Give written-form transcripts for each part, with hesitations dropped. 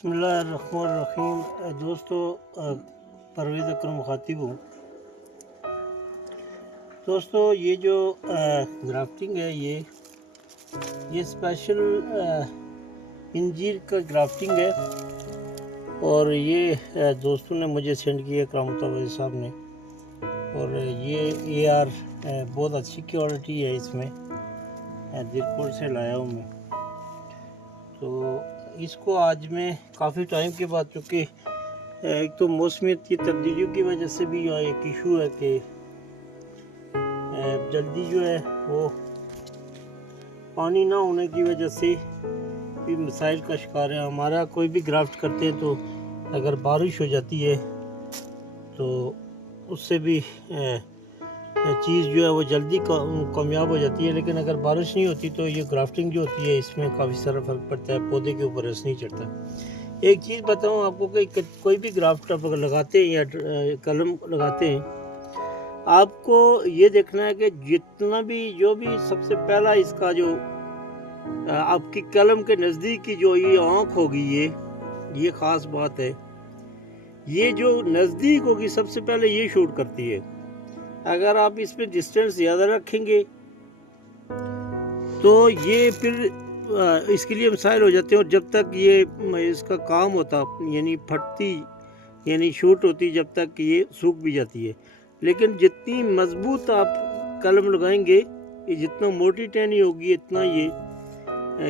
बिस्मिल्लाहिर्रहमानिर्रहीम। दोस्तों, परवेज़ अकरम मुखातिब हूँ। दोस्तों, ये जो ग्राफ्टिंग है ये स्पेशल इंजीर का ग्राफ्टिंग है और ये दोस्तों ने मुझे सेंड किया, करामत साहब ने। और ये AR बहुत अच्छी क्वालिटी है, इसमें दिलपुर से लाया हूँ मैं। तो इसको आज मैं काफ़ी टाइम के बाद, चूँकि एक तो मौसमियत की तब्दीलियों की वजह से भी एक इशू है कि जल्दी जो है वो पानी ना होने की वजह से भी मसाइल का शिकार है। हमारा कोई भी ग्राफ्ट करते हैं तो अगर बारिश हो जाती है तो उससे भी चीज़ जो है वो जल्दी कामयाब हो जाती है, लेकिन अगर बारिश नहीं होती तो ये ग्राफ्टिंग जो होती है इसमें काफ़ी सारा फ़र्क पड़ता है, पौधे के ऊपर रस नहीं चढ़ता। एक चीज़ बताऊं आपको कि कोई भी ग्राफ्ट आप लगाते हैं या कलम लगाते हैं, आपको ये देखना है कि जितना भी जो भी सबसे पहला इसका जो आपकी कलम के नज़दीक की जो ये आँख होगी, ये ख़ास बात है। ये जो नज़दीक होगी सबसे पहले ये शूट करती है। अगर आप इस पर डिस्टेंस ज़्यादा रखेंगे तो ये फिर इसके लिए मसाइल हो जाते हैं। और जब तक ये इसका काम होता, यानी फटती यानी शूट होती, जब तक ये सूख भी जाती है। लेकिन जितनी मजबूत आप कलम लगाएंगे, ये जितना मोटी टहनी होगी, इतना ये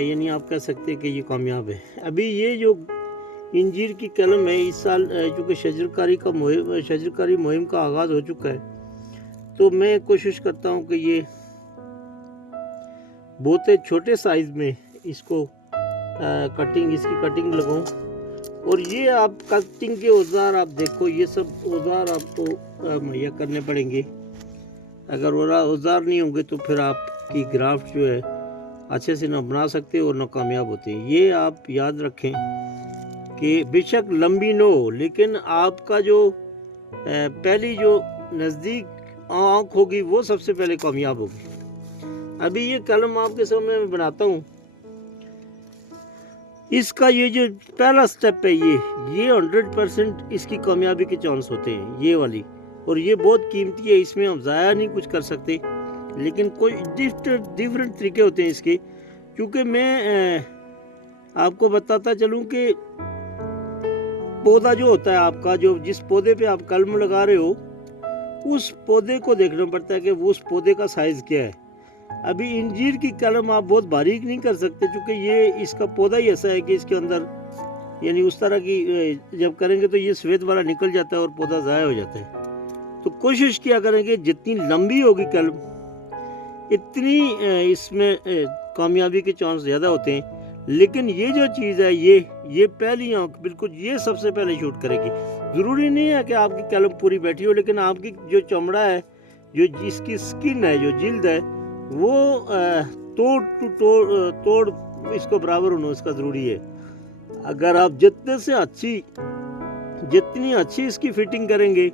यानी आप कह सकते हैं कि ये कामयाब है। अभी ये जो इंजीर की कलम है, इस साल चूँकि शजरकारी मुहिम का आगाज़ हो चुका है, तो मैं कोशिश करता हूँ कि ये बहुत छोटे साइज़ में इसको इसकी कटिंग लगाऊं। और ये आप कटिंग के औजार आप देखो, ये सब औजार आपको मुहैया करने पड़ेंगे। अगर औजार नहीं होंगे तो फिर आपकी ग्राफ्ट जो है अच्छे से ना बना सकते और ना कामयाब होते हैं। ये आप याद रखें कि बेशक लंबी न हो, लेकिन आपका जो पहली जो नज़दीक आँख होगी वो सबसे पहले कामयाब होगी। अभी ये कलम आपके सामने मैं बनाता हूँ, इसका ये जो पहला स्टेप है, ये 100% इसकी कामयाबी के चांस होते हैं, ये वाली। और ये बहुत कीमती है, इसमें हम ज़ाया नहीं कुछ कर सकते, लेकिन कोई डिफरेंट तरीके होते हैं इसके। क्योंकि मैं आपको बताता चलूँ कि पौधा जो होता है आपका, जो जिस पौधे पे आप कलम लगा रहे हो, उस पौधे को देखना पड़ता है कि वो उस पौधे का साइज़ क्या है। अभी इंजीर की कलम आप बहुत बारीक नहीं कर सकते, क्योंकि ये इसका पौधा ही ऐसा है कि इसके अंदर यानी उस तरह की जब करेंगे तो ये सफ़ेद वाला निकल जाता है और पौधा ज़ाया हो जाता है। तो कोशिश किया करेंगे जितनी लंबी होगी कलम, इतनी इसमें कामयाबी के चांस ज़्यादा होते हैं। लेकिन ये जो चीज़ है, ये पहली आँख बिल्कुल ये सबसे पहले शूट करेगी। ज़रूरी नहीं है कि आपकी कलम पूरी बैठी हो, लेकिन आपकी जो चमड़ा है, जो जिसकी स्किन है, जो जिल्द है, वो तोड़ इसको बराबर होना इसका ज़रूरी है। अगर आप जितनी अच्छी इसकी फिटिंग करेंगे,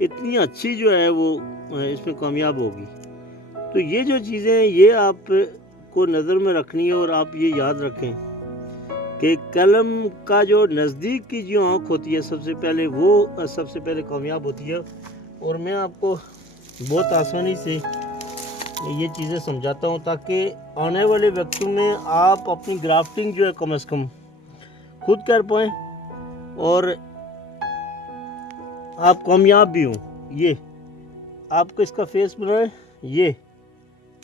इतनी अच्छी जो है वो इसमें कामयाब होगी। तो ये जो चीज़ें हैं ये आप को नज़र में रखनी है। और आप ये याद रखें कि कलम का जो नज़दीक की जो आँख होती है सबसे पहले, वो सबसे पहले कामयाब होती है। और मैं आपको बहुत आसानी से ये चीज़ें समझाता हूँ, ताकि आने वाले वक्तों में आप अपनी ग्राफ्टिंग जो है कम से कम खुद कर पाएँ और आप कामयाब भी हों। ये आपको इसका फेस बनाए,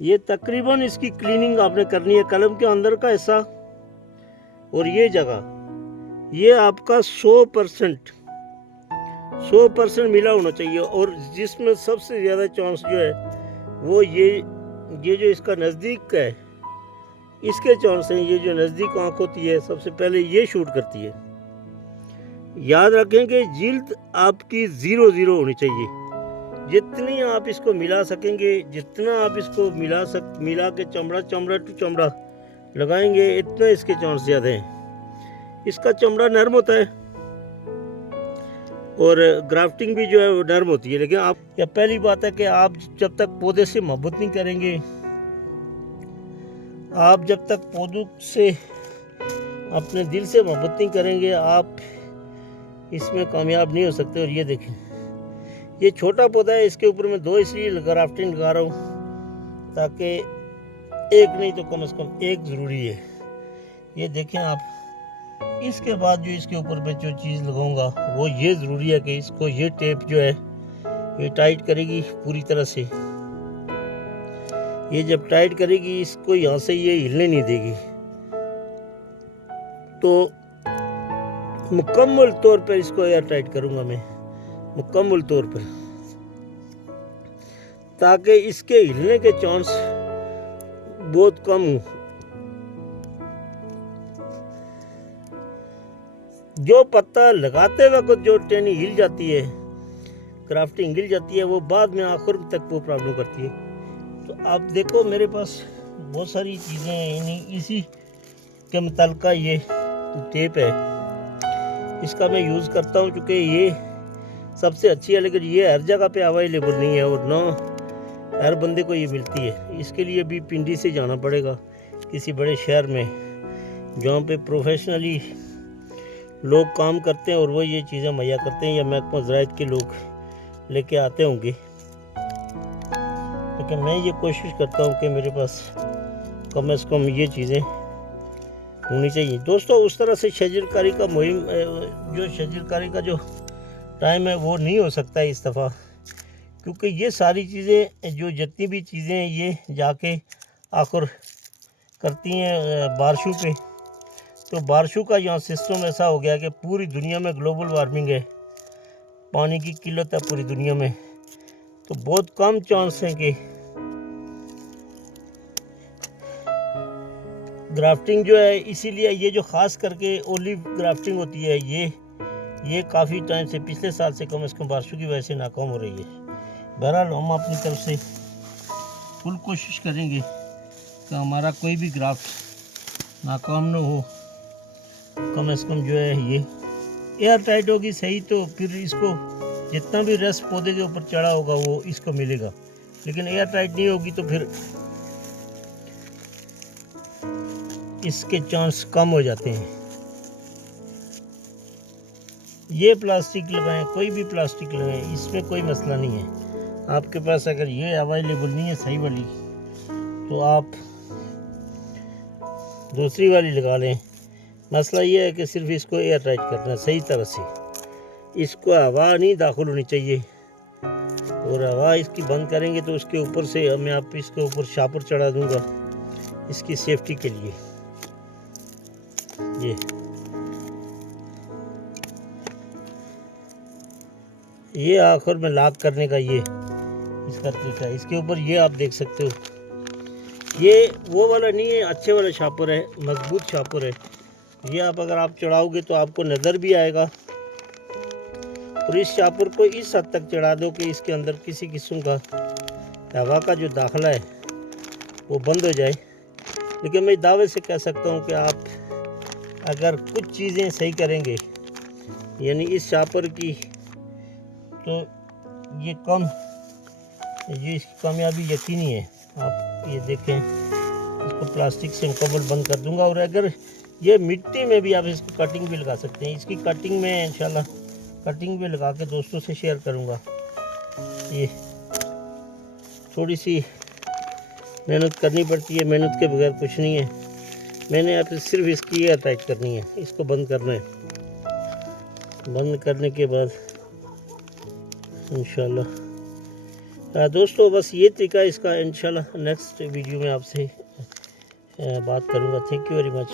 ये तकरीबन इसकी क्लीनिंग आपने करनी है, कलम के अंदर का हिस्सा और ये जगह, ये आपका 100% मिला होना चाहिए। और जिसमें सबसे ज़्यादा चांस जो है वो ये जो इसका नज़दीक का है, इसके चांस हैं। ये जो नज़दीक आँख होती है सबसे पहले ये शूट करती है। याद रखें कि जिल्द आपकी 0-0 होनी चाहिए। जितनी आप इसको मिला सकेंगे, जितना आप इसको मिला के चमड़ा टू चमड़ा लगाएंगे, इतना इसके चांस ज़्यादा हैं। इसका चमड़ा नरम होता है और ग्राफ्टिंग भी जो है वो नरम होती है। लेकिन आप या पहली बात है कि आप जब तक पौधे से मोहब्बत नहीं करेंगे, आप जब तक पौधों से अपने दिल से मोहब्बत नहीं करेंगे आप इसमें कामयाब नहीं हो सकते। और ये देखें, ये छोटा पौधा है, इसके ऊपर मैं 2 इसलिए ग्राफ्टिंग लगा रहा हूँ ताकि एक नहीं तो कम से कम एक ज़रूरी है। ये देखें आप, इसके बाद जो इसके ऊपर मैं जो चीज़ लगाऊंगा वो ये ज़रूरी है कि इसको ये टेप जो है ये टाइट करेगी पूरी तरह से। ये जब टाइट करेगी इसको यहाँ से ये हिलने नहीं देगी, तो मुकम्मल तौर पर इसको एयर टाइट करूँगा मैं मुकम्मल तौर पर, ताकि इसके हिलने के चांस बहुत कम हो। जो पत्ता लगाते वक्त जो टहनी हिल जाती है, ग्राफ्टिंग हिल जाती है, वो बाद में आखिर तक वो प्रॉब्लम करती है। तो आप देखो मेरे पास बहुत सारी चीज़ें हैं, यानी इसी के मुताल्लिक़ ये टेप है, इसका मैं यूज़ करता हूँ क्योंकि ये सबसे अच्छी है, लेकिन ये हर जगह पे अवेलेबल नहीं है और ना हर बंदे को ये मिलती है। इसके लिए भी पिंडी से जाना पड़ेगा किसी बड़े शहर में जहाँ पे प्रोफेशनली लोग काम करते हैं और वो ये चीज़ें मुहैया करते हैं, या महकमा ज़राअत के लोग लेके आते होंगे। लेकिन मैं ये कोशिश करता हूँ कि मेरे पास कम से कम ये चीज़ें होनी चाहिए। दोस्तों, उस तरह से शजरकारी का मुहिम जो शजरकारी का जो टाइम है वो नहीं हो सकता है इस दफ़ा, क्योंकि ये सारी चीज़ें जो जितनी भी चीज़ें हैं ये जाके आखिर करती हैं बारिशों पे। तो बारिशों का यहाँ सिस्टम ऐसा हो गया कि पूरी दुनिया में ग्लोबल वार्मिंग है, पानी की किल्लत है पूरी दुनिया में, तो बहुत कम चांस है कि ग्राफ्टिंग जो है, इसीलिए ये जो ख़ास करके ओलिव ग्राफ्टिंग होती है ये काफ़ी टाइम से पिछले साल से कम बारिशों की वजह से नाकाम हो रही है। बहरहाल हम अपनी तरफ से फुल कोशिश करेंगे कि हमारा कोई भी ग्राफ्ट नाकाम न हो, कम से कम जो है ये एयर टाइट होगी सही, तो फिर इसको जितना भी रस पौधे के ऊपर चढ़ा होगा वो इसको मिलेगा। लेकिन एयर टाइट नहीं होगी तो फिर इसके चांस कम हो जाते हैं। ये प्लास्टिक लगाएं, कोई भी प्लास्टिक लगाएं, इसमें कोई मसला नहीं है। आपके पास अगर ये अवेलेबल नहीं है सही वाली, तो आप दूसरी वाली लगा लें। मसला ये है कि सिर्फ इसको एयर टाइट करना सही तरह से, इसको हवा नहीं दाखिल होनी चाहिए, और हवा इसकी बंद करेंगे तो उसके ऊपर से मैं आप इसके ऊपर शापर चढ़ा दूंगा इसकी सेफ्टी के लिए। ये आखिर में लॉक करने का ये इसका तरीका है। इसके ऊपर ये आप देख सकते हो, ये वो वाला नहीं है, अच्छे वाला शापर है, मजबूत शापर है। ये आप अगर आप चढ़ाओगे तो आपको नज़र भी आएगा, और इस शापर को इस हद तक चढ़ा दो कि इसके अंदर किसी किस्म का हवा का जो दाखला है वो बंद हो जाए। लेकिन मैं दावे से कह सकता हूँ कि आप अगर कुछ चीज़ें सही करेंगे, यानी इस शापर की, तो ये इसकी कामयाबी यकीनी है। आप ये देखें, इसको प्लास्टिक से मुकम्मल बंद कर दूंगा, और अगर ये मिट्टी में भी आप इसकी कटिंग भी लगा सकते हैं। इसकी कटिंग में इंशाल्लाह कटिंग भी लगा के दोस्तों से शेयर करूंगा। ये थोड़ी सी मेहनत करनी पड़ती है, मेहनत के बगैर कुछ नहीं है। मैंने आप सिर्फ इसकी एयर टाइट करनी है, इसको बंद करना है। बंद करने के बाद इंशाल्लाह दोस्तों बस ये तरीका इसका, इंशाल्लाह नेक्स्ट वीडियो में आपसे बात करूँगा। Thank you very much.